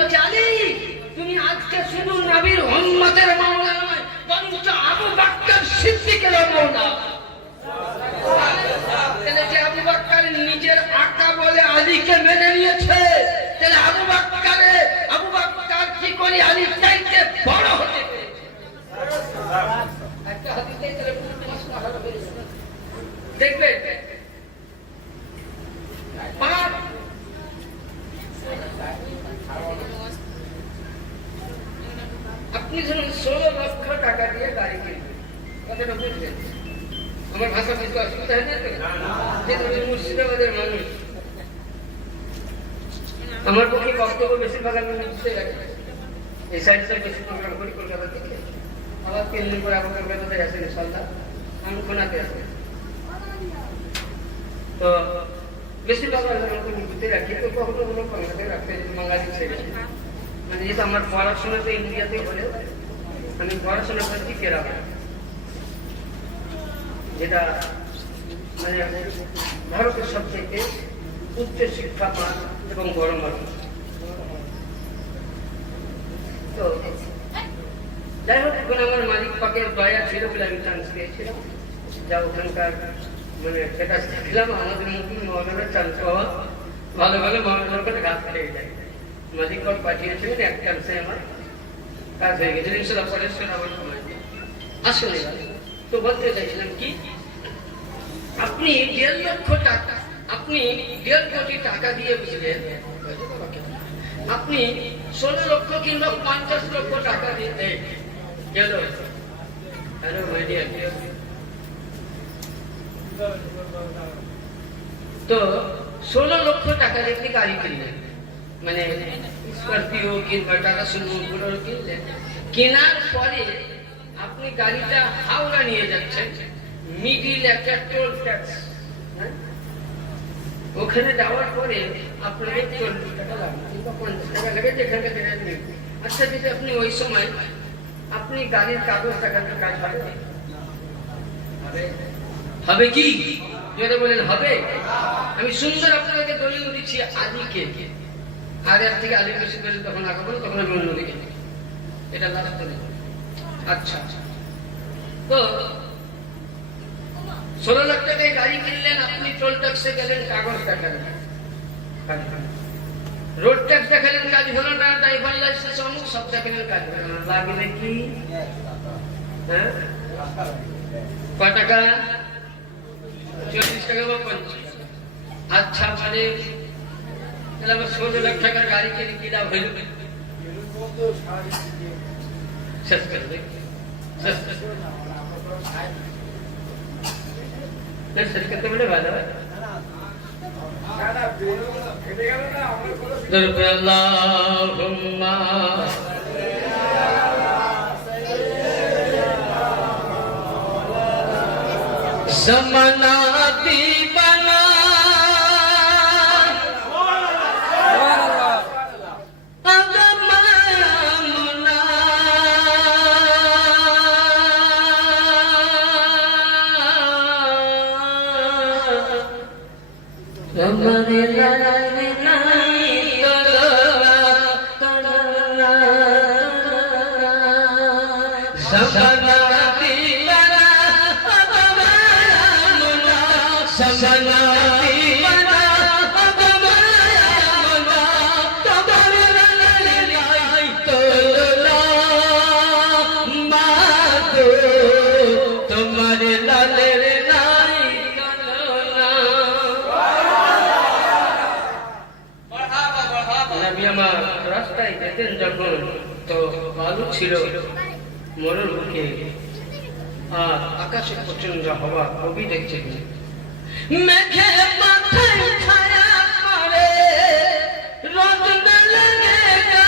বলছে আলী তুমি আজকে শুধু নবীর উম্মতের মাওলা নয় বরঞ্চ আবু বকর সিদ্দিকের মাওলা। তাহলে যে আবু বকর নিজের আকা বলে আলীকে মেনে নিয়েছে, তাহলে আবু বকর কি করে আলীর চাইতে বড় হতে পেরেছে? একটা হাদিসে তাহলে মাসলা হলো দেখবে আপনি ধরুন 16 লক্ষ টাকা দিয়ে গাড়ি কিনবেন, কথাটা বুঝলেন? আমার ভাষা বুঝতে অসুবিধা হয় না তো? যে ধরুন মুর্শিদাবাদের মানুষ, আমার পক্ষে বক্তব্য বেশিরভাগ আমি বুঝতে গেছি এই সাইডে বেশি প্রোগ্রাম করি কলকাতা থেকে, আবার 3 দিন পরে আমাকে বেরোতে আসেন সন্ধ্যা, আমি খোনাতে আসেন, তো বেশিরভাগ আমাকে বুঝতে রাখি। তো কখনো কোনো কলকাতায় রাখতে বাঙালি ছেড়ে, মানে যেহেতু আমার পড়াশোনা তো ইন্ডিয়াতে হলে আমি পড়াশোনা করছি কেরালা, যেটা মানে ভারতের সবথেকে উচ্চ শিক্ষা মান এবং বড় মান। তো যাই হোক, এখন আমার মালিক পাকের দয়া ছিল বলে আমি চান্স পেয়েছিলাম, যা ওখানকার মানে সেটা শিখলাম। আমাদের নতুন মহানগরের চান্স পাওয়া ভালো ভালো মহানগর করে ঘাস খেয়ে যায়। মালিক পাক পাঠিয়েছিলেন, এক চান্সে আমার কাজ হয়ে গেছিল। ইনশাল্লাহ পরের সময় আমার সময় আসলে তো বলতে চাইছিলাম কি, আপনি 1.5 লক্ষ টাকা, আপনি 1.5 কোটি টাকা দিয়ে বুঝলেন, আপনি 16 লক্ষ কিংবা 50 লক্ষ টাকা দিতে গেল। হ্যালো মাই ডিয়ার, তো 16 লক্ষ টাকা দিয়ে গাড়ি কিনলেন, মানে স্করপিও কিংবা টাটা সুমো কিনলেন। কেনার পরে আপনি গাড়িটা হাওড়া নিয়ে যাচ্ছেন, মিডিল একটা টোল ট্যাক্স, ওখানে যাওয়ার পরে আপনাকে 40 টাকা লাগবে কিংবা 50 টাকা লাগে, যেখানে যেখানে। আচ্ছা, যদি আপনি ওই সময় আপনি গাড়ির কাগজ টাকাতে কাজ হবে কি? যদি বলেন হবে, আমি সুন্দর আপনাকে দলিল দিচ্ছি আলীকে, আর এর থেকে আলী বেশি বেশি তখন আগে বলো, তখন আমি অন্য দিকে এটা লাস্ট দলিল। আচ্ছা, তো 16 লাখ টাকায় গাড়ি কিনলেন, আপনি টোল ট্যাক্সে গেলেন, কাগজ দেখালেন, রোড ট্যাক্স দেখালেন, কাজ হলো না, ড্রাইভার লাইসেন্স অমুক সব দেখালেন, কাজ হলো না, লাগলে কি? হ্যাঁ, ক টাকা? 40 টাকা বা 50। আচ্ছা, মানে তাহলে আমার 16 লাখ টাকার গাড়ি কিনে কি লাভ হইল? শেষ করবে, শেষ করতে বলে ভালো হয়। আল্লাহুম্মা ज़माना दीवाना अगमामुना हमारे लाने नहीं तलवा तलवा ज़माना রাস্তায় যেতেন যখন, তো বালু ছিল মরুর বুকে, আর আকাশে প্রচন্ড হওয়া, কবি দেখছেন মেঘে মাথায় ছায়া পড়ে, রোদ না লাগেগা,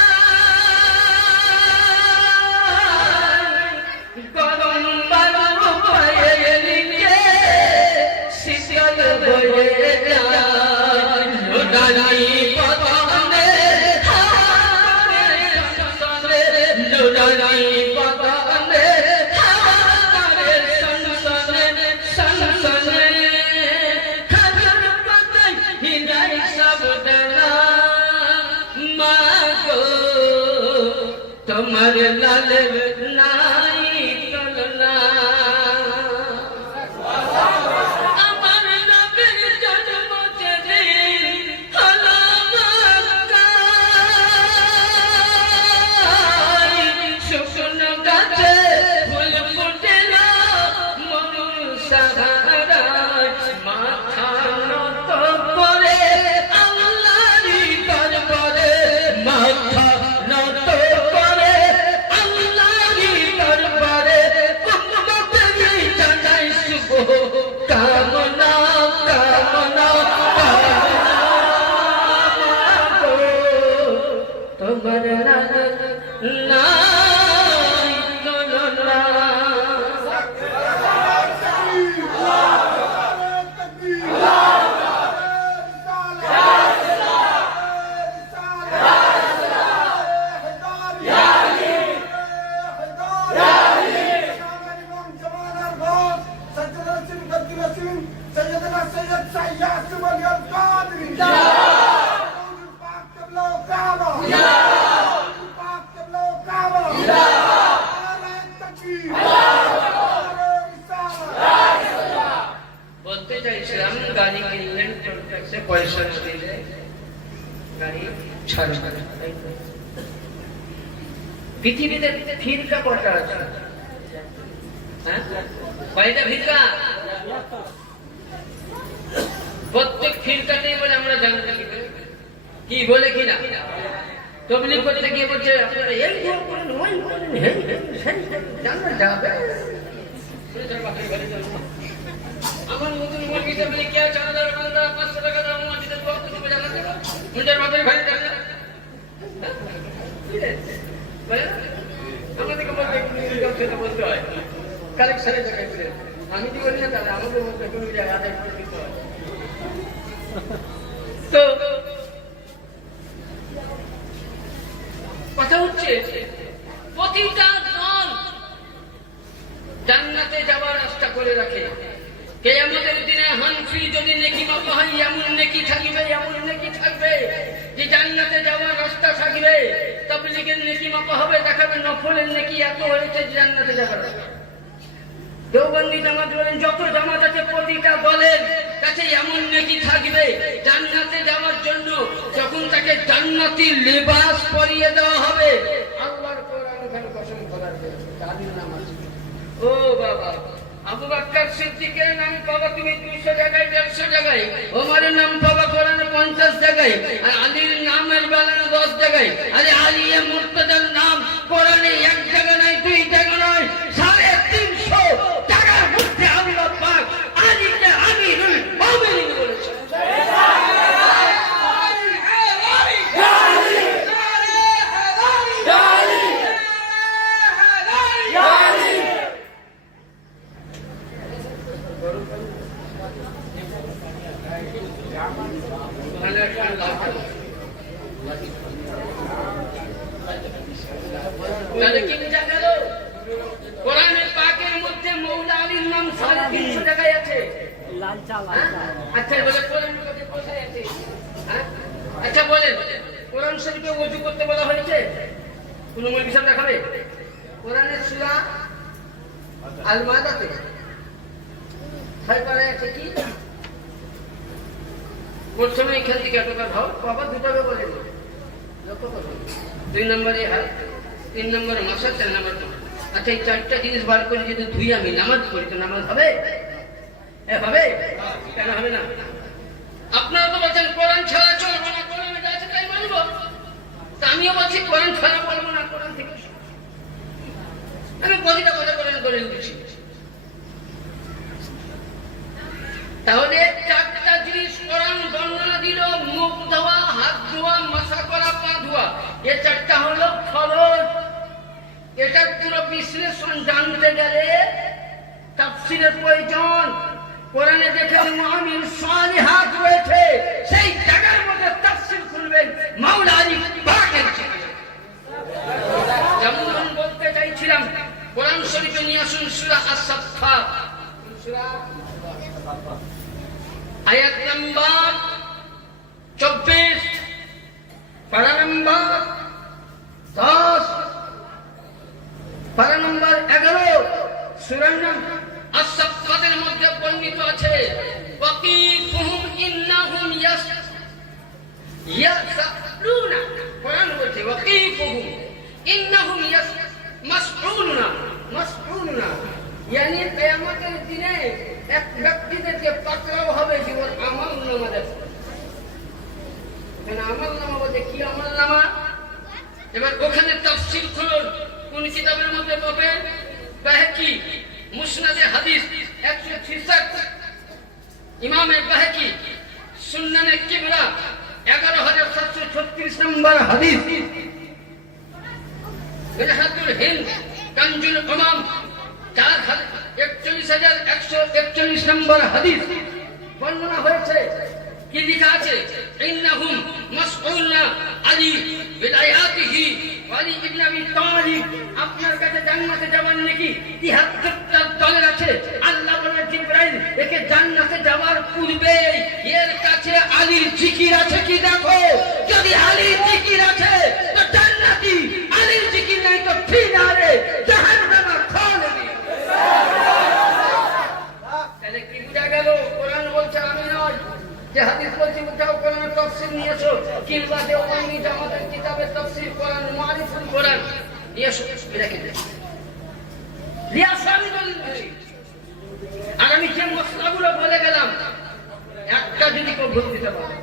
গরম বালু পায়ে লিখে শীতল বয়ে যায়, লোডানি পতনে হারে সনসনে, লোডানি পতনে হারে সনসনে সনসনে। তোমার লালের নাই তুলনা আমার নবীর জন্ম যেদিন হলো মক্কায় শুকনো গাছে ফুল ফুটেল মরুর সাহারায় মাথা নত করে আল্লাহরই দরবারে মাথা নত করে আল্লাহরই দরবারে উম্মতেরই জানাই শুভ কামনা কামনা তোমার নাই তুলনা বলতে চাইছিলাম গাড়ি কিনলেন টোল ট্যাক্সে পয়সা দিলে গাড়ি ছাড়বে পৃথিবীতে ফিরকা কটা আছে? হ্যাঁ, কয়টা ফিরকা? প্রত্যেক ফিরকাতেই বলে আমরা জানতে কি বলে কিনা তবলিগ করতে গিয়ে বলছে আপনারা এই দোয়া করেন ওই করেন জানা যাবে আমার নতুন মুরগিতে বলে কি আছে 500 টাকা দাম মসজিদে দোয়া করতে হবে জানা যাবে মুন্ডার মাথায় ভাই জানা আমাদেরকে বলতে হয় কালেকশনের জায়গায় করে আমি কি বলি না তাহলে আমাদের মধ্যে কোনো জায়গায় আদায় করে দিতে হয়। তো কথা হচ্ছে প্রতিটা দল জান্নাতে যাওয়ার রাস্তা করে রাখে। কিয়ামতের দিনে হানফি যদি নেকি মাপা হয় এমন নেকি থাকবে যে জান্নাতে যাওয়ার রাস্তা থাকবে। তাবলীগের নেকি মাপা হবে, দেখাবে নফলের নেকি এত হয়েছে যে জান্নাতে যাওয়ার রাস্তা। দেওবন্দি জামাত বলেন যত জামাত আছে প্রতিটা দলের কাছে এমন নেকি থাকবে জান্নাতে যাওয়ার জন্য। যখন তাকে জান্নাতি লিবাস পরিয়ে দেওয়া হবে, আল্লাহর কোরআন খান কসম খোদার তাদের নাম আছে। ও বাবা, আবু বকর সিদ্দিকের নাম পাবা তুমি 200 জায়গায় 150 জায়গায়, ওমরের নাম পাবা কোরআনে 50 জায়গায়, আর আলীর নাম বানানো 10 জায়গায়। আরে আলী মুর্তজার নাম কোরআনে 1 জায়গা নয় 2 জায়গা নয় 350 জায়গার মধ্যে আল্লাহ পাক আলীকে আমিরুল মুমিনিন বলেছেন। কোরআনে পাকের মধ্যে মৌলা আলীর নাম 350 জায়গায় আছে। আচ্ছা বলে কোরআন কোথায় আছে? আচ্ছা বলেন, কোরআন শরীফে ওযু করতে বলা হয়েছে? কোন মৌলবী সাহেব দেখাবে? কোরআনের সূরা আল মাদাতে 6 পারায় আছে কি? প্রথমে এখান থেকে এতটা ভাব বাবা দুটাবে বলে দিল। 2 নম্বরে হাত, 3 নম্বরে মাসা, 4 নম্বর। আচ্ছা এই 4টা জিনিস বার করে যদি ধুই আমি নামাজ পড়ি তো নামাজ হবে? হবে? কেন হবে না? আপনারা তো বলছেন কোরআন ছাড়া চলবে না, কোরআনে যা আছে তাই মানবো। তা আমিও বলছি কোরআন ছাড়া বলবো না, কোরআন থেকে আমি প্রতিটা কথা কোরআন করে দিচ্ছি। তাহলে 4টা জিনিস কোরআন বর্ণনা দিল, মুখ ধোয়া, হাত ধোয়া, মাসা করা, পা ধোয়া। এই 4টা হলো ফরজ। এটা পুরো বিশ্লেষণ জানতে গেলে তাফসীরের প্রয়োজন। কোরআনে যেখানে মুআমিন সালিহাত রয়েছে সেই জায়গার মধ্যে তাফসীর খুলবেন মাওলা আলী পাকের। যেমন বলতে চাইছিলাম কোরআন শরীফে নিয়ে আসুন সূরা আস-সাফফা, সূরা আয়াত নম্বর 24, পারা নম্বর 10, সূরার নাম আস-সাফফাতের মধ্যে বর্ণিত আছে ওয়াকিফুহুম ইন্নাহুম ইয়াসআলুনা। কোরআন বলছে ওয়াকিফুহুম ইন্নাহুম মাসউলুনা। ইয়ানি কিয়ামতের দিনে এক ব্যক্তিদেরকে পাকড়াও হবে জীবন আমলনামা দেখো। আমলনামা বলতে কি আমলনামা? এবার ওখানে তাফসীর খুলুন, কোন কিতাবের মধ্যে পাবেন? বাহকি মুসনাদে হাদিস 166, ইমামে বাহকি সুন্নানে কিবরা 11736 নম্বর হাদিস, মিনহাজুল হিন্দ কানজুল উমাম 44141 নম্বর হাদিস বর্ণনা হয়েছে। কি লেখা আছে? ইন্নাহুম মাসউলুনা আলী বিলায়াতিহি আলী ইবনে আবি তালিব। আপনার কাছে জান্নাতে যাবার নাকি 73টা দলের আছে। আল্লাহ বলেন জিবরাইল একে জান্নাতে যাওয়ার পূর্বে এর কাছে আলীর জিকির আছে কি দেখো। যদি আলীর জিকির আছে তো জান্নাতি, আলীর জিকির নাই তো ফিনারে জাহান্নামে খোলবে। তাহলে কি বুঝা গেল? কোরআন বলছে আমি নয়, যে হাদিস বলছি উঠাও কোরআনের তাফসীর নিয়ে এসো, কিংবা দেওবন্দি জামাতের কিতাবের তাফসীর কোরআন মুআরিফুল কোরআন নিয়ে এসো। এটা কি রিয়াসামি দলিল বলছি। আর আমি যে মশলাগুলো বলে গেলাম একটা যদি কেউ ভুল দিতে পারে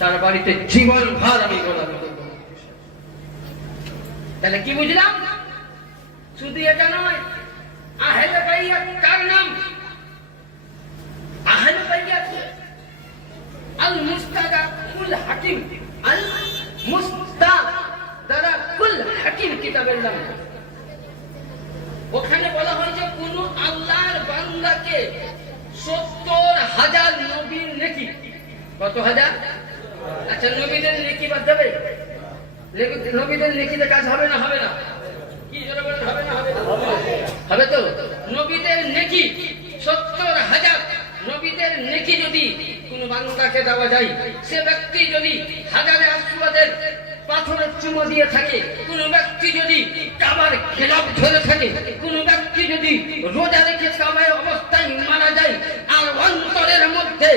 তার বাড়িতে জীবন ভার আমি গোলামি করব। তাহলে কি বুঝলাম? শুধু এটা নয়, আহলে বাইত কার নাম? আহলে বাইত আল মুস্তাদাকুল হাকিম, আল মুস্তাদাকুল হাকিম কিতাবের নাম। ওখানে বলা হয় যে কোন আল্লাহর বান্দাকে 70,000 নবীর নেকি। কত হাজার? আচ্ছা, নবীদের নেকি বাদ দেবে? নবীদের নেকিতে কাজ হবে না? হবে না? কি জোরে বলেন, হবে না? হবে না? হবে তো। নবীদের নেকি 70,000 নবীদের নেকি যদি কোন বান্দাকে দেওয়া যায়, সে ব্যক্তি যদি হাজারে আসওয়াদের পাথরের চুমো দিয়ে থাকে, কোন ব্যক্তি যদি কাবার খেলাফ ধরে থাকে, কোন ব্যক্তি যদি রোজা রেখে কাবায় অবস্থায় মারা যায়, আর অন্তরের মধ্যে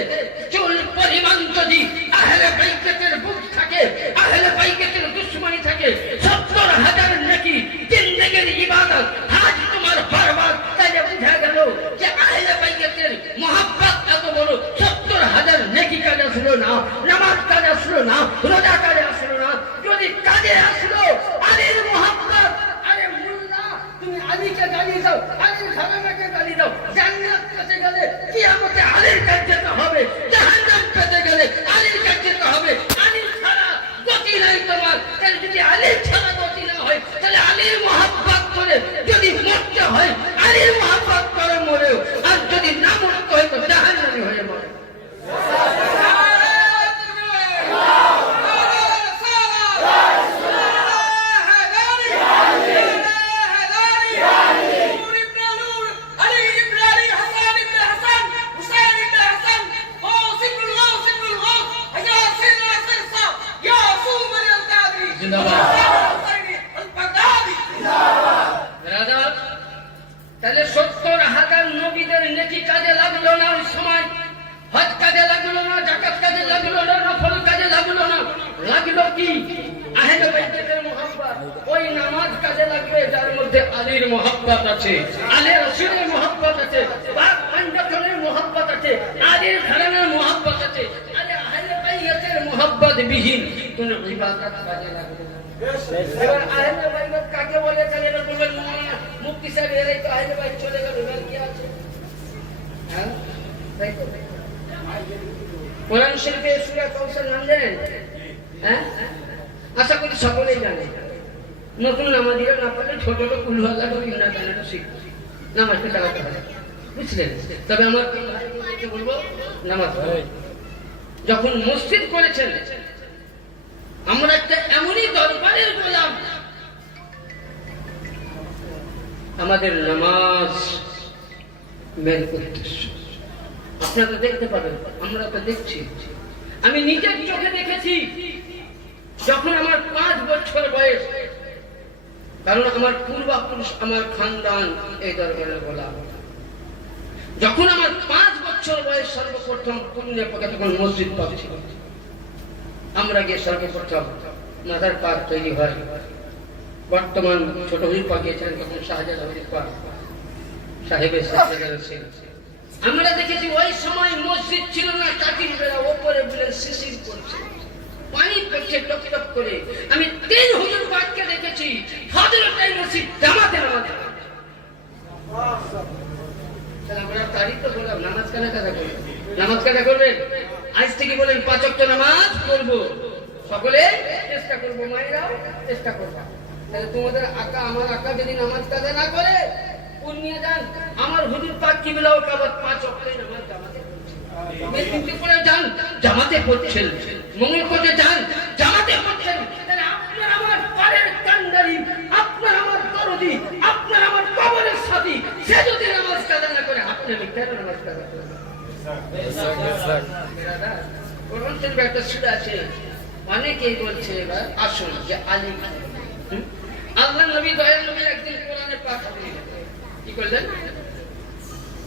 চুল পরিমাণ যদি আহলে বাইতের বুক থাকে, আহলে বাইতের দুশমনি থাকে, 70,000 নেকি জিন্দেগির ইবাদত আজ তোমার বরবাদ। তাহলে বুঝা গেল যে আহলে বাইতের মুহাব্বত এত বড়। 70,000 নেকি কাজে আসলো না, নামাজ কাজে আসলো না, রোজা কাজে আসলো না, যদি কাজে আসলো আলীর মুহাব্বত। আরে মুল্লা, তুমি আলীকে গালি দাও, আলীর খালামাকে গালি দাও, জান্নাত পেতে গেলে কিয়ামতে আলীর কাছে যেতে হবে, জাহান্নাম পেতে গেলে আলীর কাছে যেতে হবে। আলীর ছাড়া গতি নাই তোমার। তাহলে যদি আলীর ছাড়া গতি না হয়, তাহলে আলীর মুহাব্বত করে যদি মরতে হয়, আলীর মুহাব্বত করে মরেও, আর যদি না মরতে হয় তো জাহান্নামী হয়ে মরে। তাহলে 70,000 নবীদের নেকি কাজে লাগলো না ওই সময়। হজ কাজে লাগলো না, যাকাত কাজে লাগলো না, নফল কাজে লাগলো না। লাগলো কি? আহলে বাইতের মুহাব্বত। ওই নামাজ কাজে লাগবে যার মধ্যে আলীর মুহাব্বত আছে, আলী রাসূলের মুহাব্বত আছে, পাক পঞ্জতনের মুহাব্বত আছে, আলীর ঘরানার মুহাব্বত আছে। আরে আহলে বাইতের মুহাব্বত বিহীন কোন ইবাদত কাজে লাগবে না। এবার আহলে বাইত কাকে বলে? তাহলে এবার বলবেন মুফতি সাহেব এরাই তো আহলে বাইত চলে গেল, এবার কি আছে? হ্যাঁ, তাই তো। কোরআন শরীফে সূরা কাউসার নাম জানেন? হ্যাঁ, আশা করি সকলেই জানে। নতুন নামাজিরা না পারলে ছোট ছোট কুল আল্লাহ ইন্না জানাটা শিখবে, নামাজটা চালাতে হবে, বুঝলেন? তবে আমার ভাইকে বলবো নামাজ যখন মসজিদ করেছেন, আমরা একটা এমনই দরবারের গোলাম, আমাদের নামাজ বের করতে। আপনারা তো দেখতে পাবেন, আমরা তো দেখছি। আমি নিজের চোখে দেখেছি, যখন আমার 5 বছর বয়স, কারণ আমার পূর্বপুরুষ, আমার খানদান এই দরবারের গোলাম। যখন আমার 5 বছর বয়স সর্বপ্রথম পুণ্যের পক্ষে তখন মসজিদ পাচ্ছি, আমরা গিয়ে সর্বপ্রথম মাদার পাক তৈরি হয়। বর্তমান ছোট হয়ে পাকিয়েছিলেন তখন শাহজালাল পাক সাহেবের সাথে। আমরা দেখেছি ওই সময় মসজিদ ছিল না, কাঠির বেড়া, ওপরে বলে শিশির করছে, পানি পড়ছে টপ টপ করে। আমি 3 হুজুর পাককে দেখেছি ফজরের টাইমে মসজিদ জামাতে নামাজ। আমরা তারিখ তো বললাম, নামাজ কারা কারা করবে? নামাজ কারা করবে? আজ থেকে বলেন 5 ওয়াক্ত নামাজ পড়বো, সকলে চেষ্টা করবো, মায়েরাও চেষ্টা করবো। তাহলে তোমাদের আকা, আমার আকা যদি নামাজ কাজা না করে পুণ্যে যান, আমার হুজুর পাক কিবলাও কাবাত 5 ওয়াক্ত নামাজ জামাতে যান, জামাতে পড়ছেন, মঙ্গল করতে যান, জামাতে পড়ছেন। আপনার আমার পারের কান্ডারি, আপনার আমার দরদি, আপনার আমার কবরের সাথী, সে যদি নামাজ কাজা না করে আপনি কেন নামাজ কাজা করবেন? কোরআন শরীফে একটা সূরা আছে, অনেকেই বলছে এবার আসুন যে আলী আল্লাহ নবী দয়াল নবী একদিন কোরআনে পাক কি করলেন?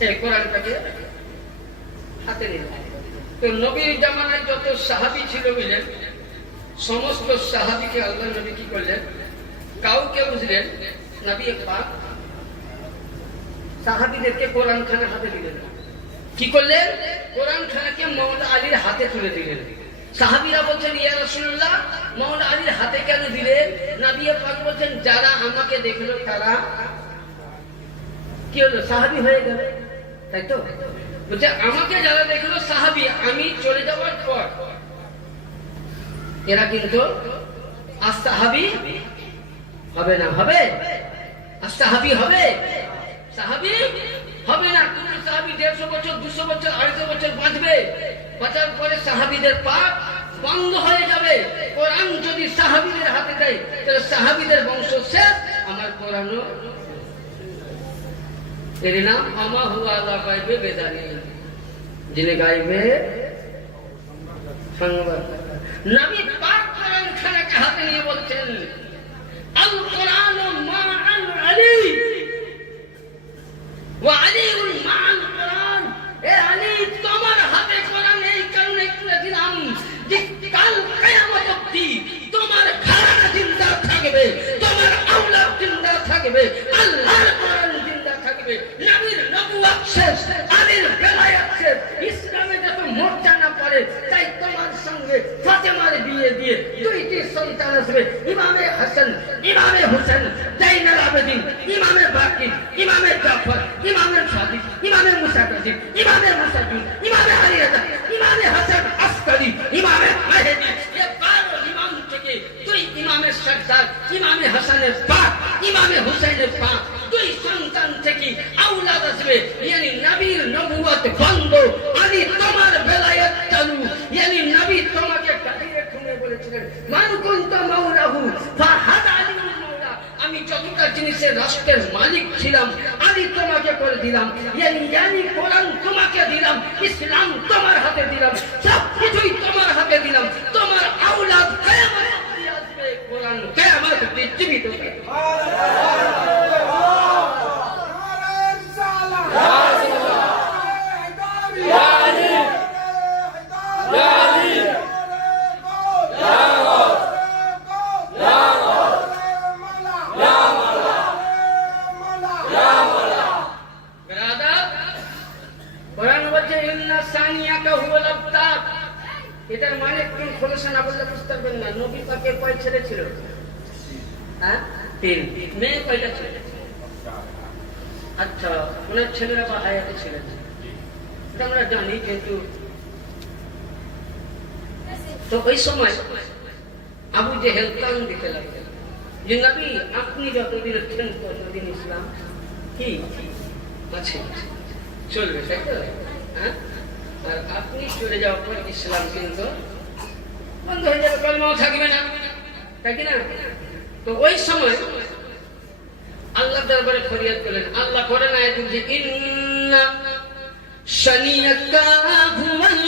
এই কোরআনটাকে হাতে নিলেন। তো নবীর জামানায় যত সাহাবী ছিল বুঝলেন, সমস্ত সাহাবীকে আল্লাহ নবী কি করলেন? কাউকে বুঝলেন নবী পাক সাহাবীদেরকে কোরআন খানা হাতে দিলেন। কি করলেন? কোরআন খানাকে মাওলা আলীর হাতে তুলে দিলেন। সাহাবীরা বলছেন ইয়া রাসূলুল্লাহ, মাওলা আলীর হাতে কেন দিলেন? নবী পাক বলছেন যারা আমাকে দেখলো তারা কি হলো? সাহাবী হয়ে গেল, তাই তো? বলছে আমাকে যারা দেখলো সাহাবী, আমি চলে যাওয়ার পর এরা কিন্তু আসহাবী হবে না। হবে? আসহাবী হবে? সাহাবী হবে না। কোন সাহাবী 150 বছর, 200 বছর, 250 বছর বাঁচবে, বাঁচার পরে সাহাবীদের পাক বন্ধ হয়ে যাবে। কোরআন যদি সাহাবীদের হাতে দেয় তাহলে সাহাবীদের বংশ শেষ, আমার কোরআনও। এর নাম আমা হুয়া আল্লাহ গায়বে বেদানি, যিনি গায়বে সংবাদ। নবী পাক কোরআন খানাকে হাতে নিয়ে বলছেন আল কোরআন মা'আন আলী ওয়া আলীউন মা'আল কোরআন। এ আলী, তোমার হাতে কোরআন এই কারণে তুলে দিলাম যে কাল কিয়ামত অবধি তোমার ঘরানা জিন্দা থাকবে, তোমার আওলাদ জিন্দা থাকবে, আল্লাহর কোরআন জিন্দা থাকবে। নবীর নবুয়ত শেষ, আলীর বেলায়েত শেষ, ইসলামে যত মোর্চা না পড়ে, তাই তোমার সঙ্গে ফাতেমার বিয়ে দিয়ে 2টি সন্তান আসবে, ইমামে হাসান, ইমামে হোসেন, জাইনুল আবেদিন, ইমামে বাকির, ইমামে জাফর, ইমামে সাদিক, ইমামে মুসা কাযিম, ইমামে মুসাদ্দিদ, ইমামে আলী রাজা, ইমামে হাসান আসকারি, ইমামে মাহদি। এই 12 ইমাম থেকে 2 ইমামের সরদার, ইমামে হাসানের পাক, ইমামে হোসেনের পাক, 2 সন্তান থেকে আওলাদ আসবে। yani নবীর নবুয়ত বন্ধ, আলী তোমার বেলায়েত চালু। yani নবী তোমাকে কাদিরে খুনে বলেছিলেন মান কুনতা মাওলাহু ফাহাদা আলীউল মাওলা, আমি যতটা জিনিসের রাষ্ট্রের মালিক ছিলাম আলী তোমাকে করে দিলাম। yani কোরআন তোমাকে দিলাম, ইসলাম তোমার হাতে দিলাম, সব কিছুই তোমার হাতে দিলাম। তোমার আওলাদ কিয়ামত অবধি আসবে, কোরআন কিয়ামত অবধি জীবিত থাকবে। এটার মানে একটু খোলসা না বললে বুঝতে পারবেন না। নবী পাকের কয় ছেলে ছিল? হ্যাঁ, 3। মেয়ে কয়টা ছিল? আচ্ছা, ওনার ছেলেরা বা হায়াতে ছিলেন এটা আমরা জানি, কিন্তু তো ওই সময় আবু জেহেল কান দিতে লাগলেন যে নবী আপনি যতদিন ছিলেন ততদিন ইসলাম কি আছে, চলবে, তাই তো? হ্যাঁ, আর আপনি চলে যাওয়ার পর ইসলাম কিন্তু বন্ধ হয়ে যাবে, কলমাও থাকবে না, তাই কি না? তো ওই সময় আল্লাহ দরবারে ফরিয়াদ করলেন। আল্লাহ করেন আয়াত যে ইন্না শানিয়াকা হুয়াল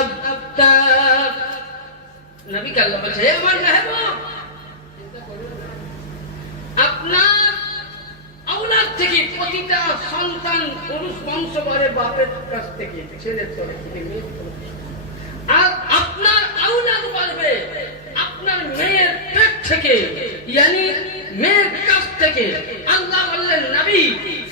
আবতার। নবী আল্লাহ বলছে হে আমার মেহবুব, আপনার আওলাদ থেকে প্রতিটা সন্তান পুরুষ বংশ করে বাপের কাছ থেকে, ছেলের তরে থেকে মেয়ের তরে। আর আপনার আওলাদ বাড়বে আপনার মেয়ের পেট থেকে, ইয়ানি মেয়ের কাছ থেকে। আল্লাহ বললেন নবী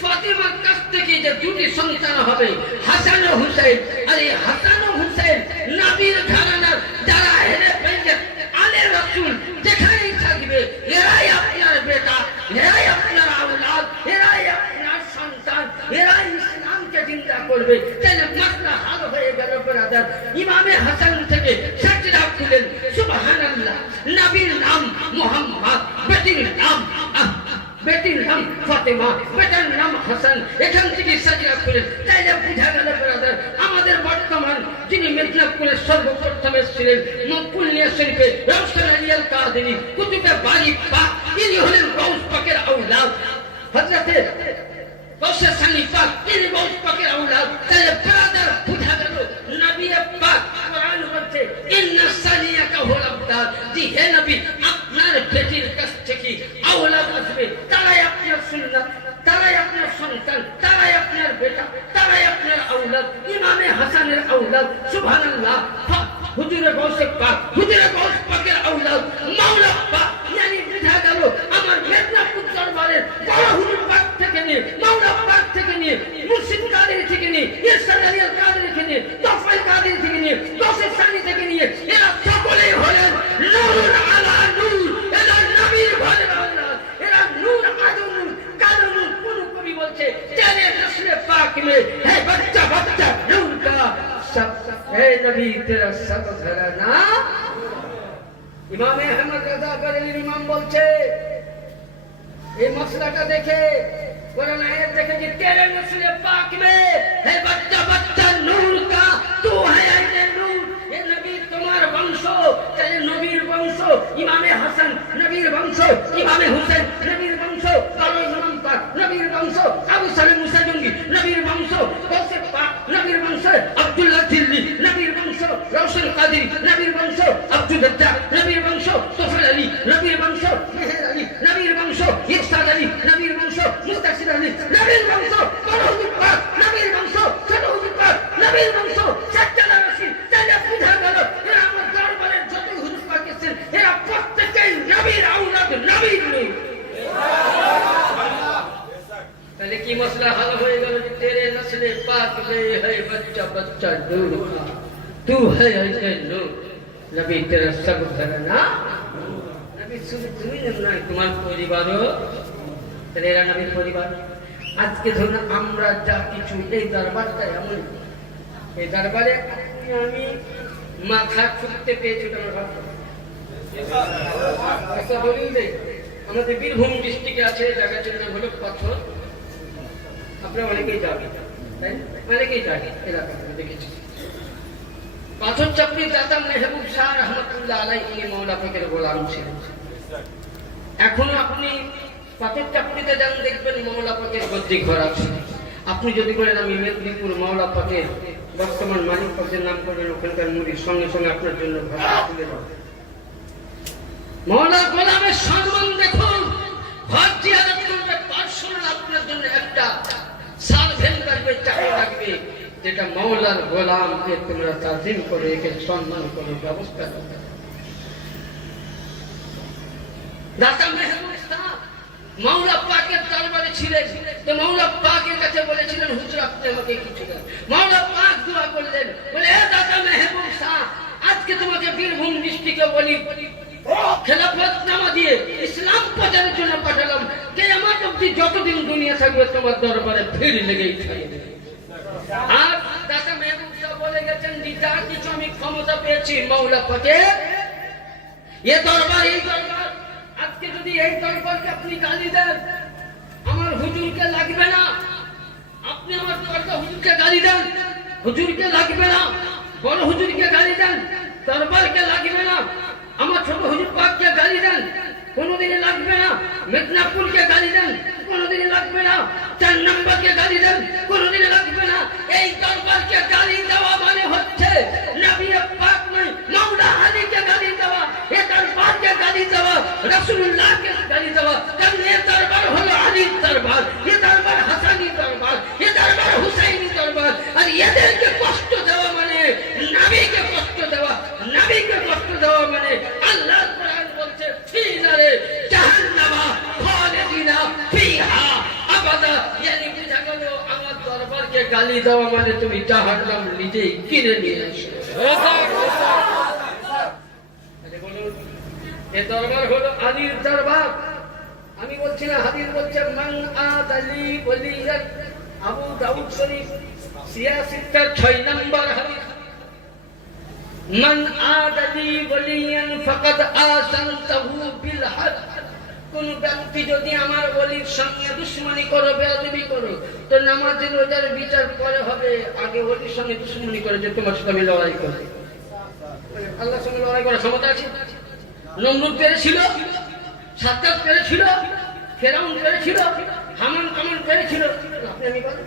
ফাতিমার কাছ থেকে যে দুটি সন্তান হবে, হাসান ও হুসাইন। আর এই হাসান ও হুসাইন নবীর ঘরানার যারা হেরে ফেলছে আলে রাসূল যেখানেই থাকবে, এরাই আপনার বেটা, এরাই আপনার আওলাদ, এরাই আপনার সন্তান, এরাই ইসলামকে জিন্দা করবে। তাহলে মাসলা হাল হয়ে গেল ব্রাদার। ইমামে হাসান থেকে সাজদা খুলেন সুবহানাল্লাহ। নবীর নাম মুহাম্মদ, বেটির নাম ফাতেমা, বেটার নাম হাসান। এখান থেকে সাজদা খুলেন। তাইলে বুঝা গেল ব্রাদার আমাদের বর্তমান যিনি মেদিনীপুরের সর্বপ্রথম ছিলেন মকবুলিয়া শরীফে রওশন আলী আল কাদেরী কুতুবে বারি পাক, ইনি হলেন গাউস পাকের আওলাদ। হযরতে গাউসে সানি পাক ইনি গাউস পাকের আওলাদ। তাইলে ব্রাদার বুঝা গেল নবী পাক কোরআন বলছে ইন্না সানিয়াকা হুল আবদার, জি হে নবী আপনার বেটির কাছ থেকে আওলাদ আসবে, তারাই আপনার সুন্নাত, তারাই আপনার সন্তান, তারাই আপনার বেটা, তারাই আপনার আওলাদ। ইমামে হাসানের আওলাদ সুবহানাল্লাহ। হুজুরে গাউসে পাক, হুজুরে গাউস পাকের আওলাদ মাওলা পাক। ইয়ানি বুঝা গেল আমার মেদিনীপুর দরবারের বড় হুজুর পাক থেকে নিয়ে, মাওলা পাক থেকে নিয়ে, মুর্শিদ কাদেরী থেকে নিয়ে, ইরশাদ আলী আল কাদেরী থেকে নিয়ে, তফাইল কাদেরী থেকে নিয়ে, গাউসে সানি থেকে নিয়ে, এরা সকলেই হলেন নূর আলা নূর। এরা নবীর ঘরের আওলাদ, এরা নূর আদু নূর কালো নূর। কোন কবি বলছে তেরে নসলে পাক মে হে বাচ্চা বাচ্চা নূর কা সব হে নবী তেরা সব ঘরানা। ইমামে আহমদ রাজা বরেলভী ইমাম বলছে এই মসলাটা দেখে, কোরআন আয়াত দেখে যে তেরে নসলে পাক মে হে বাচ্চা বাচ্চা নূর কা তু হে আইনে নূর। হে নবী তোমার বংশ, তাহলে নবীর বংশ ইমামে হাসান, নবীর বংশ ইমামে হুসেন, নবীর বংশ কালো ইমাম পাক, নবীর বংশ আবু সালেম মুসা জঙ্গি, নবীর বংশ গাউসে পাক, নবীর বংশ আব্দুল্লাহ দিল্লি, নবীর বংশ রওশন কাদেরী, নবীর বংশ আব্দুল রাজ্জাক, নবীর বংশ তোফায়েল আলী, নবীর বংশ মেহের আলী, নবীর বংশ ইরশাদ আলী, নবীর বংশ মুস্তাশির আলী, নবীর বংশ বড় হুজুর পাক, নবীর বংশ ছোট হুজুর পাক, নবীর বংশ সাজ্জাদা রাশিদ। তাহলে বুঝা গেল এরা আমার দরবারের যত হুজুর পাক এসেছেন এরা প্রত্যেকেই নবীর আওলাদ, নবীর নূর। তাহলে কি মসলা হাল হয়ে গেল যে তেরে নসলে পাক মে হে বাচ্চা বাচ্চা নূর কা তু হে আইনে নূর। নবী তেরা সব ঘরানা। নবী শুধু তুমি নয়, তোমার পরিবারও। তাহলে এরা নবীর পরিবার। আজকে ধরুন আমরা যা কিছু এই দরবারটা এমন, এই দরবারে আমি মাথা ছুটতে পেয়েছি বলি যে আমাদের বীরভূম ডিস্ট্রিক্টে আছে জায়গাটির নাম হলো পাথর। আপনারা অনেকেই যাবেন, তাই অনেকেই যাবে এলাকা থেকে দেখেছি। পাথর চাপড়ির দাতা মেহবুব শাহ রহমতুল্লাহ আলাইহি ইনি মাওলা পাকের গোলাম ছিলেন। এখনো আপনি পাথর চাপড়িতে যান দেখবেন মাওলা পাকের গদ্দি ঘর আছে। আপনি যদি বলেন আমি মেদিনীপুর মাওলা পাকের বর্তমান মালিক পাকের নাম করবেন, ওখানকার মুড়ির সঙ্গে সঙ্গে আপনার জন্য ঘর তুলে দেবে। মাওলা গোলামের সম্মান দেখুন, ঘর জিয়ারত করবে, পার্সোনাল আপনার জন্য একটা সার্ভেন্ট লাগবে, চাকরি লাগবে, যেটা মাওলার গোলামকে তোমরা তাজিম করে, একে সম্মান করে ব্যবস্থা করবে। দাতা মেহবুব শাহ মাওলা পাকের দরবারে ছিলেন, তো মাওলা পাকের কাছে বলেছিলেন হুজুর আপনি আমাকে কিছু দেন। মাওলা পাক দোয়া করলেন, বলে হে দাতা মেহবুব শাহ আজকে তোমাকে বীরভূম ডিস্ট্রিক্টে বলি খেলাফতনামা দিয়ে ইসলাম প্রচারের জন্য পাঠালাম। কিয়ামত অবধি যতদিন দুনিয়া থাকবে তোমার দরবারে ভিড় লেগেই থাকবে। আর দাতা মেহবুব শাহ বলে গেছেন যা কিছু আমি ক্ষমতা পেয়েছি মাওলা পাকের এ দরবার, এই দরবার। আজকে যদি এই দরবারকে আপনি গালি দেন আমার হুজুরকে লাগবে না। আপনি আমার দরবার হুজুরকে গালি দেন, হুজুরকে লাগবে না। বড় হুজুরকে গালি দেন, দরবারকে লাগবে না। আমার ছোট হুজুর পাককে গালি দেন, কোনোদিনই লাগবে না। মেদিনীপুরকে গালি দেন, কোনোদিনই লাগবে না। 4 নম্বরকে গালি দেন, কোনোদিনই লাগবে না। এই দরবারকে গালি দেওয়া মানে হচ্ছে নবী পাক নয় মাওলা আলীকে গালি দেওয়া। এই দরবারকে গালি দেওয়া, রাসূলুল্লাহকে গালি দেওয়া, কারণ এ দরবার হলো আলীর দরবার, এ দরবার হাসানি দরবার, এ দরবার হুসাইনি দরবার। আর এদেরকে কষ্ট দেওয়া মানে নবীকে কষ্ট দেওয়া, নবীকে কষ্ট দেওয়া মানে আল্লাহ কোরআন বলছে ফি নারে জাহান্নামা খালিদিনা ফিহা আবাদা। yani বুঝা গেল আমার দরবারকে গালি দেওয়া মানে তুমি জাহান্নাম নিজেই কিনে নিয়ে আসো। এ দরবার হলো আলীর দরবার। আমি বলছি না, হাদিস বলছে মান আদালি ওয়ালিয়ান, আবু দাউদ শরীফ 86 নম্বর হাদিস, মান আদালি ওয়ালিয়ান ফাকাদ আসানতাহু বিল হদ। কোন ব্যক্তি যদি আমার ওলির সঙ্গে দুশমনি করো, বেয়াদবি করো, তো নামাজে রোজার বিচার পরে হবে, আগে ওলির সঙ্গে দুশমনি করে যে তোমার সাথে আমি লড়াই করব। আল্লাহর সঙ্গে লড়াই করার ক্ষমতা আছে? নমরুদ পেরেছিল, সাদ্দাত পেরেছিল, ফেরাউন পেরেছিল, হামান কামান পেরেছিল, আপনি আমি বলেন।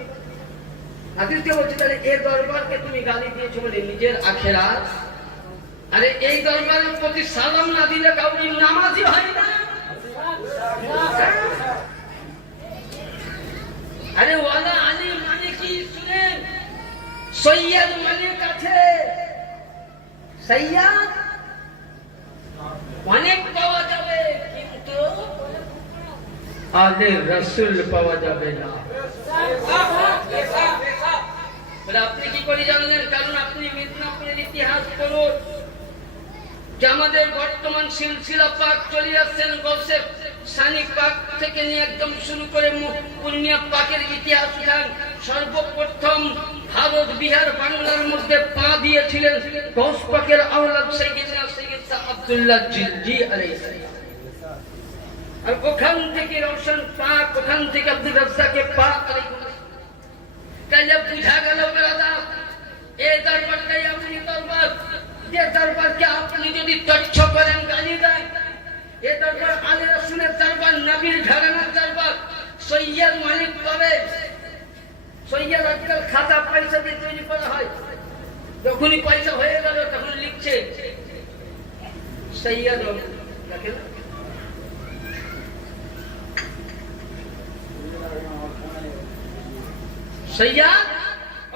হাদিসে বলছে তাহলে এই দরবারকে তুমি গালি দিয়েছো বলে নিজের আখিরাত। আরে এই দরবারের প্রতি সালাম না দিলে কাউরি নামাজই হয় না। আরে ওয়ালা আলী মানে কি শুনেন, সৈয়দ মানে কাছে, সৈয়দ অনেক পাওয়া যাবে কিন্তু আলে রাসূল পাওয়া যাবে না। আপনি কি করে জানলেন? কারণ আপনি মিদনাপুরের ইতিহাস পড়ুন, যে আমাদের বর্তমান সিলসিলা পাক চলে আসছেন গৌসে সানি পাক থেকে নিয়ে একদম শুরু করে পূর্ণিয়া পাকের ইতিহাস উঠান। সর্বপ্রথম ভারত বিহার বাংলার মধ্যে পা দিয়েছিলেন গৌস পাকের আওলাদ সাইয়েদনা সৈয়দ শাহ আব্দুল্লাহ জিলজি আলাইহিস সালাম। আর ওখান থেকে রওশন পাক, ওখান থেকে আব্দুর রাজ্জাকে পাক আলাইহিস সালাম। তাহলে বুঝা গেল ব্রাদার, এই দরবারটাই আপনি দরবার, যে দরবারকে আপনি যদি তচ্ছ করেন, গালি দেন, এ দরবার আলী রাসূলের দরবার, নবীর ঘরানার দরবার। সৈয়দ মালিক পাবে, সৈয়দ আজকাল খাতা পয়সা দিয়ে তৈরি করা হয়, যখনই পয়সা হয়ে গেল তখন লিখছে সৈয়দ, দেখেন সৈয়দ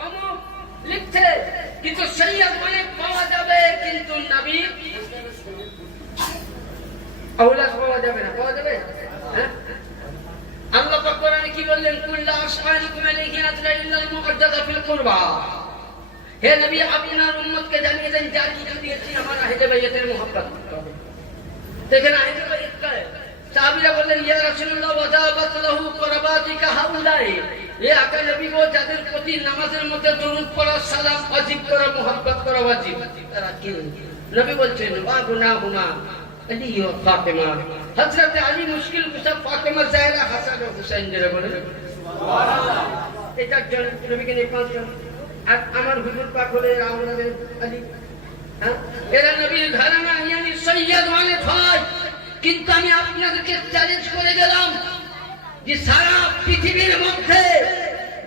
অমুক লিখছে, কিন্তু সৈয়দ মানে পাওয়া যাবে, কিন্তু নবী আওলাদ পাওয়া যাবে না। পাওয়া যাবে? আল্লাহ পাক কোরআনে কি বললেন? কুল্লা আসফানিকুম আলাইহি আতরাইল্লাল মুআদ্দাদা ফিল কুরবা। হে নবী, আপনার উম্মতকে জানিয়ে দেন যার কি দিয়েছি আমার আহলে বাইতের মুহাব্বত। দেখেন আহলে বাইত কারে সাহাবীরা বললেন ইয়া রাসূলুল্লাহ ওয়াজাবাত লাহু কুরবাতিকা হাউলাই, এ আকা নবী গো, যাদের প্রতি নামাজের মধ্যে দরুদ পড়া, সালাম ওয়াজিব করা, মুহাব্বত করা ওয়াজিব, তারা কি? নবী বলছেন ওয়া গুনাহুমা আলী ও ফাতেমা। হযরত আলী মুশকিল কুশা, ফাতেমা জাহরা, হাসান ও হুসাইন যারা বলেন সুবহানাল্লাহ। এটা জন নবীকে নিয়ে পাঁচজন, আর আমার হুজুর পাক হলে আমাদের আলী। এরা নবীর ঘরানা, yani সৈয়দ মানে হয়। কিন্তু আমি আপনাদেরকে চ্যালেঞ্জ করে গেলাম যে সারা পৃথিবীর মধ্যে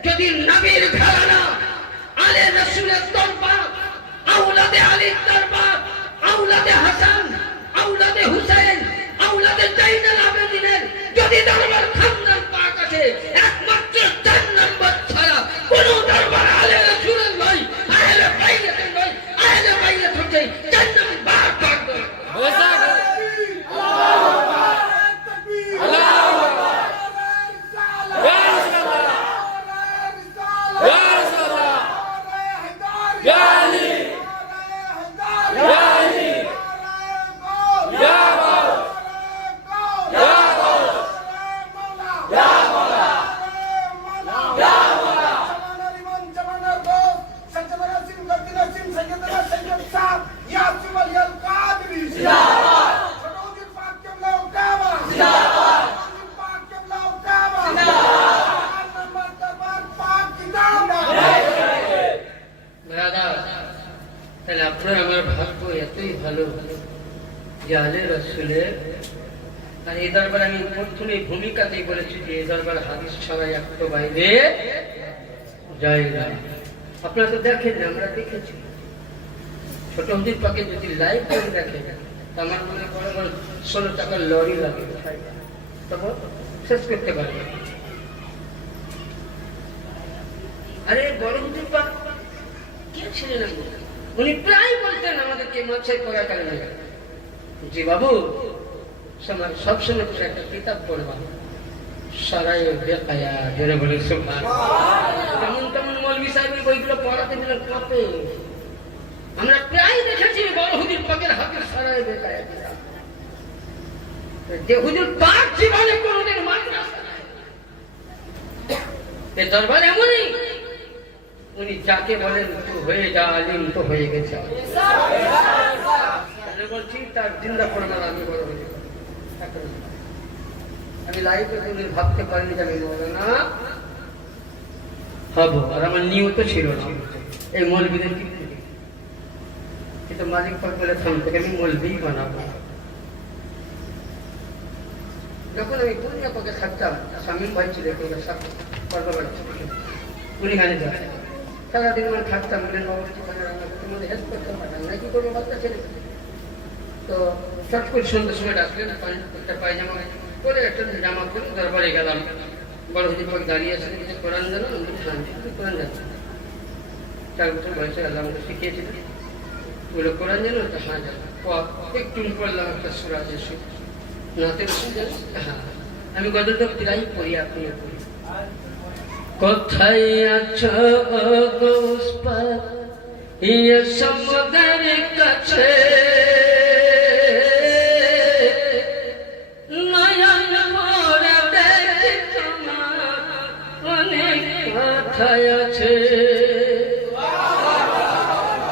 যদি নবীর ঘরানা, আলে রাসূলের দরবার, আওলাদে আলীর দরবার, আওলাদে হাসান, আওলাদে হুসাইন, আওলাদে জাইনুল আবেদিনের যদি দরবার খানদান পাক আছে, একমাত্র 4 নম্বর ছাড়া কোন দরবার আলে রাসূলের নয়, আহলে বাইতের নয়। আহলে বাইত হচ্ছে 4 নম্বর পাক। তাহলে আপনার আমার ভাগ্য এতই ভালো যে আলে রাসূলের। আর এই দরবার আমি প্রথমে ভূমিকাতেই বলেছি যে এই দরবার হাদিস ছাড়া একটু বাইরে যায় না। আপনারা তো দেখেন, আমরা দেখেছি ছোট হুজুর পাকে যদি লাইভ করে দেখেন, আমার মনে করে 16 টাকার লরি লাগে, তখন শেষ করতে পারবে। আরে বড় হুজুর পাক কে ছিলেন? উনি প্রায় বলতেন আমাদেরকে মাছের পড়া কারণে, জি বাবু সবসময় একটা কিতাব পড়বা, সারায় বেকায়া জোরে বলে তেমন তেমন মৌলভী সাহেবের বইগুলো পড়াতে দিলে কাঁপে। আমরা প্রায় দেখেছি বড় হুজুর পাকের হাতের সারায় বেকায়া কিতাব, যে হুজুর পাক জীবনে কোনদিন মাদ্রাসা এ দরবার এমনই, উনি যাকে বলেন তো হয়ে যা আলিম তো হয়ে গেছে। বলছি তার জিন্দা প্রমাণ আমি বড় হুজুর, আমি লাইফে কোনদিন ভাবতে পারিনি যে আমি মৌলানা হব, আর আমার নিয়ত ছিল না এই মৌলবীদের দিক থেকে, কিন্তু মালিক পাক বলে থাম থেকে আমি মৌলবী বানাবো। যখন আমি দুনিয়া পাকে থাকতাম, শামীম ভাই ছিল উনি গানে যায়, সারাদিন মানে থাকতাম, তোমাদের হেল্প করতে পারতাম না, কি করবো বাচ্চা ছেলে। তো চট করে সন্ধ্যার সময় ডাকলেন, একটা পায়জামা করে একটা জামা করে দরবারে গেলাম। বড় হুজুর পাক দাঁড়িয়ে আছেন, কোরআন জানো? কোরআন জানো? 4 বছর বয়সে আল্লাহ আমাকে শিখিয়েছিলেন, বলে কোরআন জানো? হ্যাঁ জানো। একটু পড়লাম একটা সূরা আছে নাতে রসুল জানো? হ্যাঁ। আমি গজলটা প্রায় পড়ি, আপনি পড়ি। কোথায় আছো গো উস পার ইয়ে সমুদ্রের কাছে, নয়ন ভরে দেখি তোমার অনেক কথাই আছে।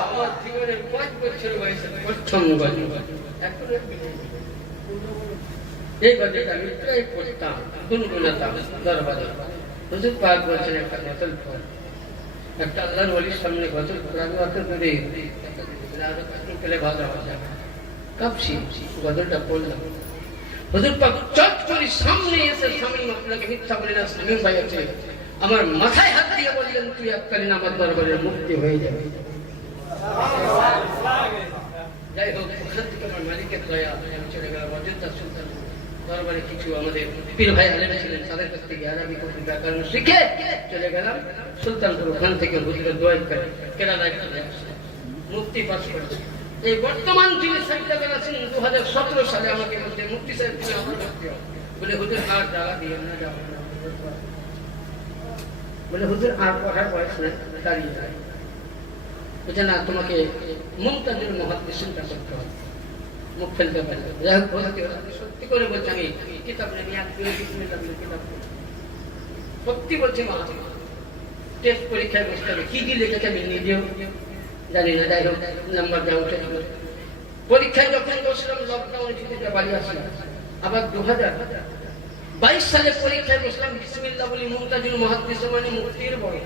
আমার জীবনের 5 বছর বয়সে প্রথম গজল, এই গজলটা আমি প্রায় পড়তাম, গুনগুনাতাম দরবারে। হুজুর পাক বলছেন একটা গজল পড়, একটা আল্লাহর ওলির সামনে গজল পড়ে আমি অত করে পেলে ভালো হবে, কাঁপছি, গজলটা পড়লাম। হুজুর পাক চট করে সামনে এসে স্বামী আপনাকে মিথ্যা বলে না, স্বামী ভাই আছে, আমার মাথায় হাত দিয়ে বললেন তুই এককালীন আমার দরবারের মুক্তি হয়ে যাবে। যাই হোক, ওখান থেকে আমার মালিকের দয়া, আমি চলে গেলাম অযোধ্যা সুলতান দরবারে। কিছু আমাদের পীর ভাই আলেম ছিলেন, তাদের কাছ থেকে আরবি কবি ব্যাকরণ শিখে চলে গেলাম সুলতানপুর। ওখান থেকে হুজুরের দোয়া করে কেরালায় চলে আসছে, মুক্তি পাস করেছে। এই বর্তমান যিনি সাহিত্যকার আছেন 2017 সালে আমাকে বলছে মুফতি সাহেব তুমি আমার ভর্তি হও, বলে হুজুর আর জায়গা দিয়ে না যাবো না, বলে হুজুর আর পড়ার বয়স নেই, দাঁড়িয়ে যায় বুঝে না, তোমাকে মুমতাজুল মুহাদ্দিসিনটা করতে হবে, মুখ ফেলতে পারে। যাই হোক সত্যি করে বলছি, আমি কিতাব নেই কিতাব সত্যি বলছি, টেস্ট পরীক্ষায় বসতে হবে, কি কি লিখেছে আমি নিজেও জানি না। যাই হোক নাম্বার যা উঠে পরীক্ষায় যখন বসলাম, লকডাউন ছুটিতে বাড়ি আসলাম, আবার 2022 সালে পরীক্ষায় বসলাম, বিসমিল্লাহ বলি মুমতাজুল মুহাদ্দিস মানে মুক্তির বড়,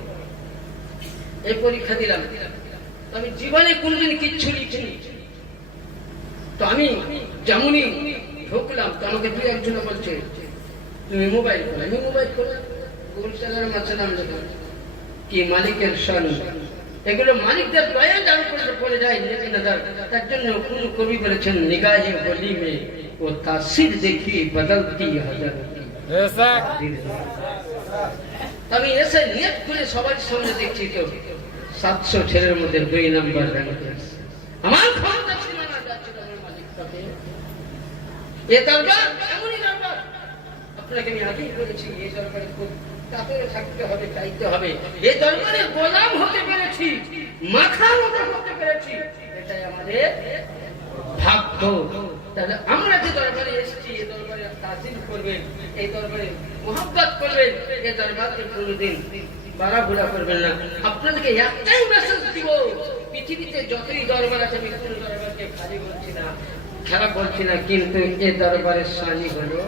এই পরীক্ষা দিলাম। আমি জীবনে কোনদিন কিচ্ছু লিখিনি, তো আমি যেমনই ঢুকলাম তো আমাকে 2-1 বলছে তুমি মোবাইল করো, আমি মোবাইল করে গুগল চ্যানেলের মাঝে নাম লিখলাম কি মালিকের শান, এগুলো মালিকদের দয়া দান করতে পড়ে যায় নেকি নজর। তার জন্য কোন কবি বলেছেন নিগাহে বলি মে ও তাসির দেখি বদলতি হাজার। আমি এসে নেট করে সবার সামনে দেখছি তো 700 ছেলের মধ্যে 2 নম্বর র্যাঙ্ক আছে। আমার ক্ষমতা সীমানা যাচ্ছিল আমার মালিক পাকে। এ দরবার এমনই দরবার, আপনাকে আমি আগেই বলেছি, এই দরবারে খুব কাতরে থাকতে হবে, চাইতে হবে। এই দরবারে গোলাম হতে পেরেছি, মাথা মতো হতে পেরেছি, এটাই আমাদের ভাগ্য। তাহলে আমরা যে দরবারে এসেছি, এই দরবারে তাজিম করবেন, এই দরবারে মোহাব্বত করবেন, এই দরবারকে কোনোদিন বাড়াঘোরা করবেন না। আপনাদেরকে একটাই মেসেজ দিব, পৃথিবীতে যতই দরবার আছে আমি কোন দরবারকে ভারী বলছি না, খারাপ বলছি না, কিন্তু এই দরবারের শানি হলো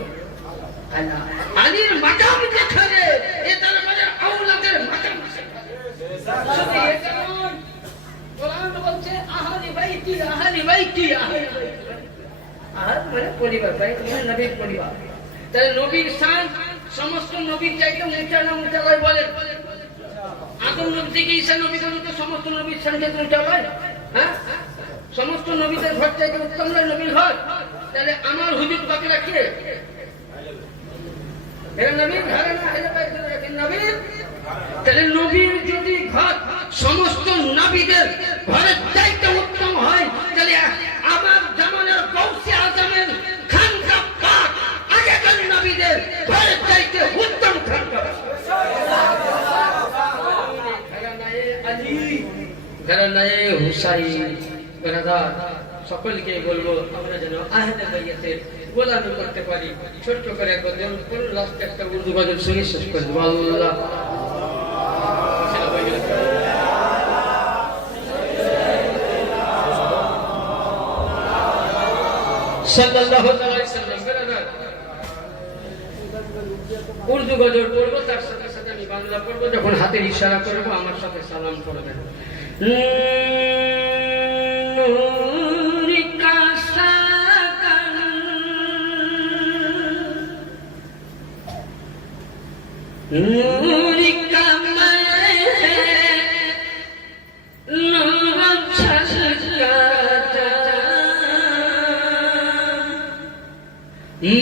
আল্লাহ। আলীর মাকাম যেখানে, এই দরবারের আওলাদের মাকাম সেখানে। শুধু এটা নয়, কোরআন বলছে আহলি বাইতি আহলি বাইতি আহলি বাইতি, আহল মানে পরিবার, বাইত মানে নবীর পরিবার। তাহলে নবীর শান সমস্ত নবীর চাইতে উঁচা না উঁচা হয় বলেন? আদম নবী থেকে ঈসা নবী পর্যন্ত সমস্ত নবীর শান ক্ষেত্রে উঁচা হয়? হ্যাঁ, সমস্ত নবীদের ঘর চাইতে উত্তম নয় নবীর ঘর, তাহলে আমার হুজুর পাকেরা কে? তাহলে নবীর যদি ঘর সমস্ত নবীদের ঘরের চাইতে উত্তম হয়, তাহলে আমার জামানের গৌসে আজমের খানকা পাক আগেকার নবীদের ঘরের চাইতে উত্তম খানকা। ঘরানায়ে হুসাইন ব্রাদার, সকলকে বলবো আমরা যেন আহলে বাইতের গোলামি করতে পারি। ছোট্ট করে গজল কোন লাস্ট একটা উর্দু গজল শুনে শেষ করে দেবো। আল্লাহ সাল্লাল্লাহু আলাইহি ওয়াসাল্লাম। উর্দু গজল পড়বো, তার সাথে সাথে আমি বাংলা পড়বো। যখন হাতের ইশারা করবো আমার সাথে সালাম পড়বেন।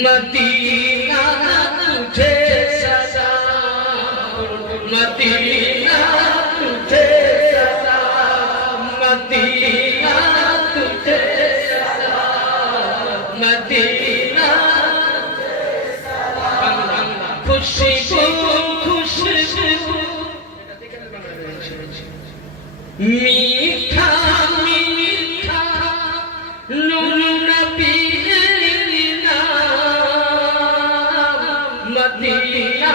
मदीना तुझे सदा, मदीना तुझे सदा, मदीना तुझे सदा, मदीना खुशबू खुशबू मीठा मीठा नूर नबी मदीना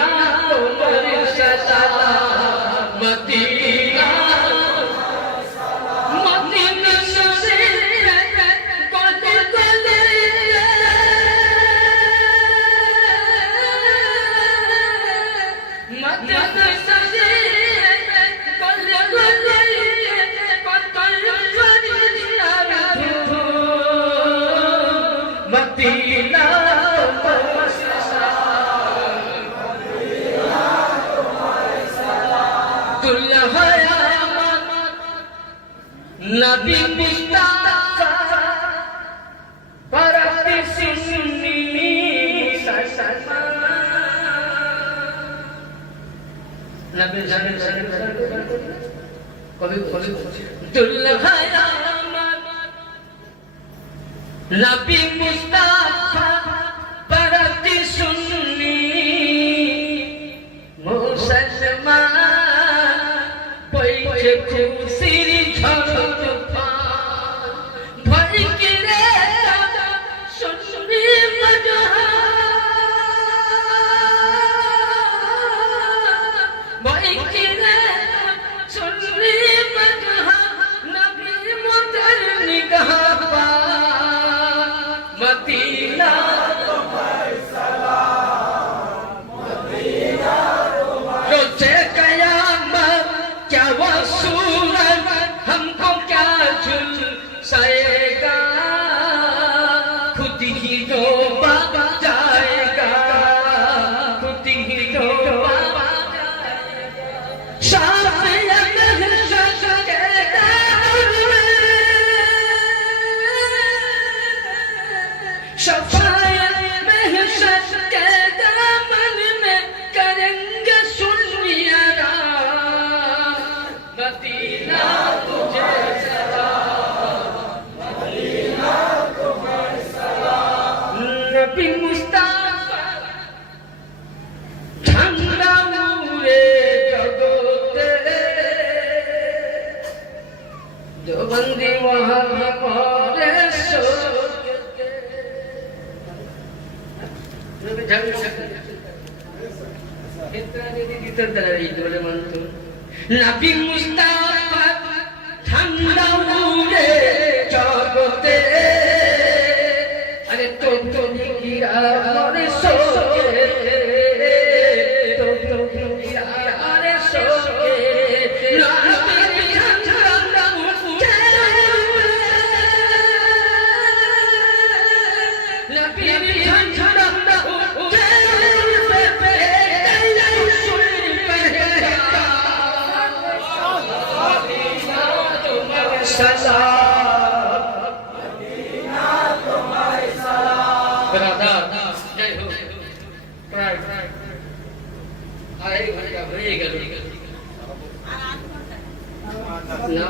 तुम्हारी सदा, मदीना मदीना से कोते कोते मदीना से कोते कोते मदीना नबी मुस्ताफा परती सुन्नी ससमा नबी कभी दुल्हा नबी मुस्ताफा परती सुन्नी मुसलमान पीछे खुशी मदीना तुम्हारी सलाम, मदीना रोज़े क़यामत क्या वो सूरज हमको क्या झुलसाएगा, खुद ही डूबा जाएगा, खुद ही डूबा जाएगा। शफ़ाअत महशर के दामन में करेंगे सुनिया, मदीना तुझे सदा, मदीना तुम्हारी सदा। नबी मुस्ताफा ठंडा हुए जगोते, जो बंदी वहाँ हमारे सो नबी मुस्ताफा ठंडा हुए जगते, अरे तो गिरा अरे सोके, तो गिरा अरे सोके, नबी ठंडा हुए, नबी ठंडा सलाम, রাধা যাই হোক প্রায় আড়াই ঘন্টা হয়ে গেল না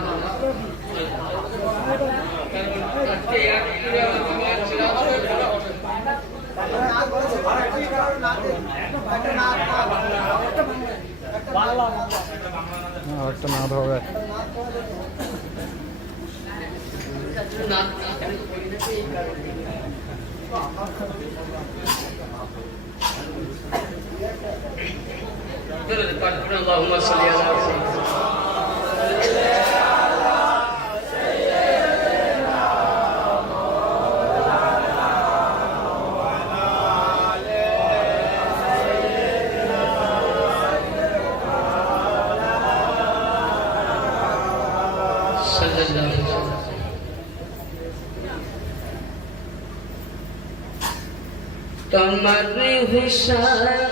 কারণ আজকে একটা নাদ হবে اللهم صل على سيدنا कमर हुसैन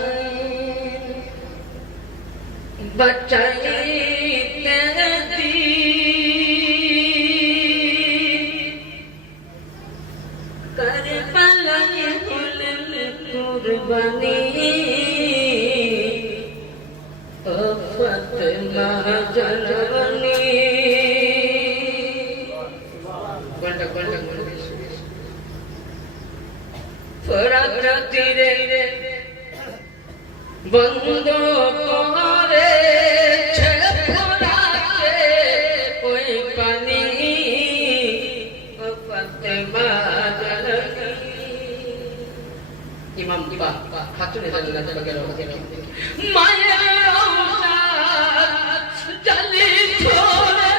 बचाई तेरी करबला हुल कुर्बानी फतेमा जननी তীরে বন্ধ করে ওই পানি ইমাম খাতুনে মায়ের জালি ছোড়ে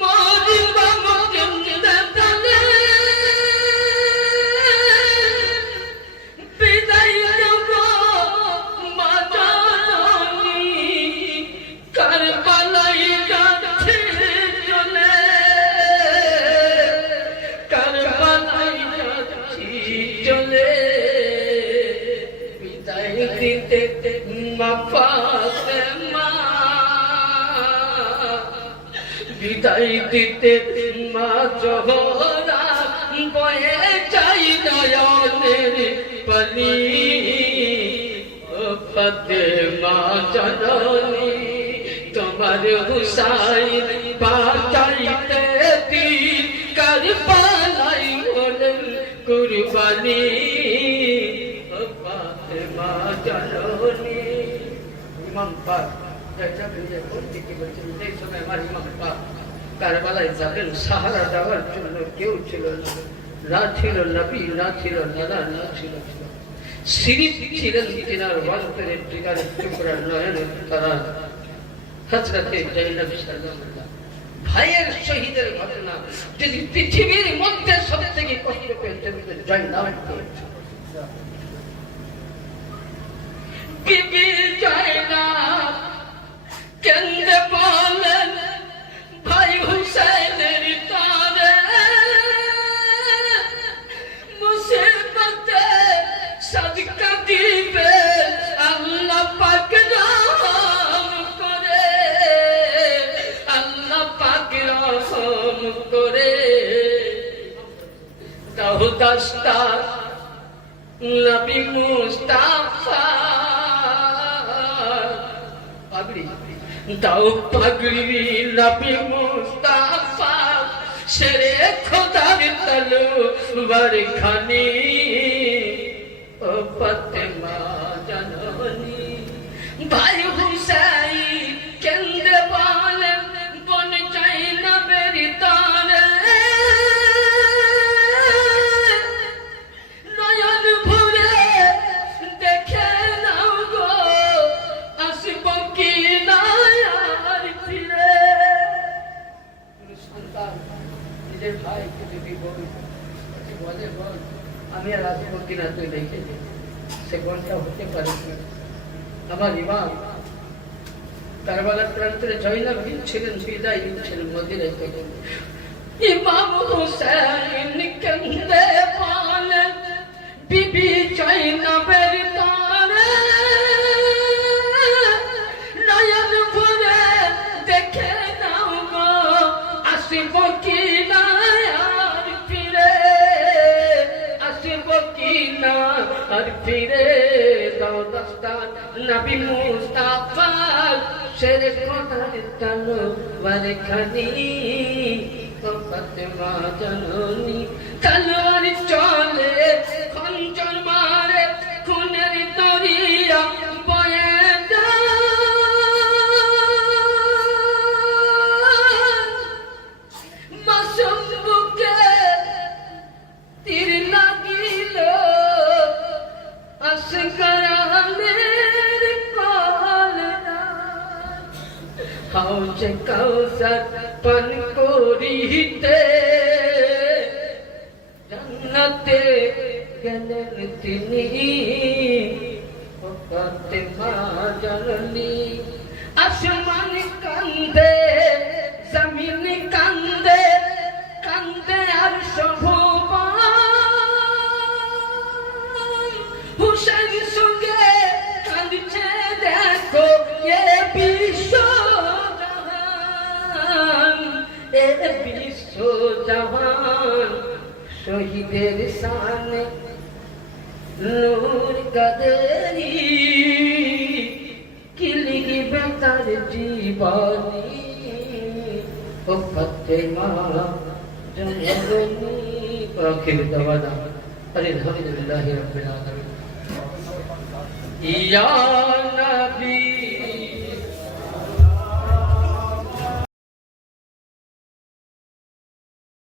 মোদি বাবু বিদায় দিতে মা জহরা বয়ে চাই নয়নের পানি ও ফাতেমা জননী তোমার হুসাইন বাঁচাইতে দিন কারবালাই হলেন কুরবানি ও ফাতেমা জননী ইমাম পাক কারবালায় যাবেন সাহারা দেওয়ার জন্য কেউ ছিল না ছিল নবী না ছিল নানা না ছিল সিরিপ ছিলেন তিনার অন্তরের জিগারের টুকরা নয়নের তারা হযরতে জাইনাব সাল্লাল্লাহু ভাইয়ের শহীদের ঘটনা যদি পৃথিবীর মধ্যে সবথেকে কষ্ট পেয়েছেন জাইনাব বিবি জাইনাব কেন্দ্রে বলেন ভাই হুসাইনের তারে মুসিবতে সাদকা দিবে আল্লাহ পাক রহম করে আল্লাহ পাক রহম করে দাও দাস্তা নবী মুস্তাফা পাগড়ি দাও পাগড়ি নবী মুস্তাফা শেরে খোদার তলোয়ার খানি ও ফাতেমা জননী ভাই হুসাইন কেন্দ্রে বলেন বন চাই না বেরি তারে নয়ন ভরে দেখে নাও গো আসব কি না আর ফিরে সন্তান নিজের ভাইকে যদি বলে বল আমি আর আসবো কিনা তুই দেখে সে গনটা হতে পারে আমার ইমাম কারবালার প্রান্তরে জয়নাব ছিলেন বিদায় নিচ্ছিলেন মদিনায় থেকে ইমাম হুসাইন কান্দে বলেন বিবি জয়নাবের তারে নয়ন ভরে দেখে নাও গো আসব কি না আর ফিরে আসব কি মদিনা আর ফিরে দাও দস্তার নবী মুস্তাফা শের কোথার তলোয়ার খানি ও ফাতেমা জননী তলোয়ার চলে খঞ্জর মারে খুনের দরিয়া বয়ে মাসুম বুকে তীর লাগিল আসগরানের কলরা হাউজে কাউসার পান করিতে জান্নাতে গেলেন তিনি ও ফাতেমা জননী আসমান কান্দে জমিন কান্দে কান্দে আর সভুবন হুসেন সঙ্গে কাঁদছে দেখো এ বিশ্ব জাহান এ বিশ্ব জাহান শহীদের শানে নূর কাদেরি কি লিখবে তার জীবনী ও ফাতেমা জননী আখির দাওয়ানা আলহামদুলিল্লাহি রাব্বিল আলামিন ইয়া নবী